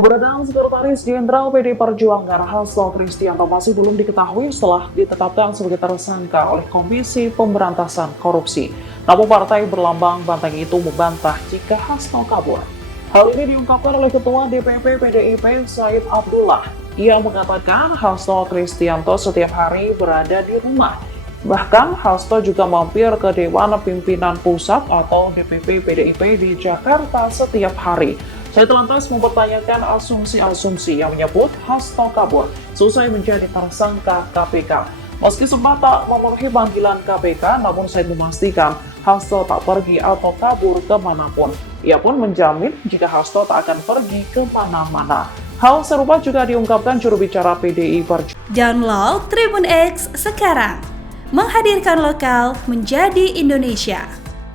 Keberadaan Sekretaris Jenderal PD Perjuangan Hasto Kristianto masih belum diketahui setelah ditetapkan sebagai tersangka oleh Komisi Pemberantasan Korupsi. Namun partai berlambang banteng itu membantah jika Hasto kabur. Hal ini diungkapkan oleh Ketua DPP PDIP Said Abdullah. Ia mengatakan Hasto Kristianto setiap hari berada di rumah. Bahkan Hasto juga mampir ke Dewan Pimpinan Pusat atau DPP PDIP di Jakarta setiap hari. Saya lantas mempertanyakan asumsi-asumsi yang menyebut Hasto kabur selesai menjadi tersangka KPK. Meski sempat tak memenuhi panggilan KPK, namun saya memastikan Hasto tak pergi atau kabur kemanapun. Ia pun menjamin jika Hasto tak akan pergi kemana-mana. Hal serupa juga diungkapkan juru bicara PDI Perjuangan. Download Tribun X sekarang, menghadirkan lokal menjadi Indonesia.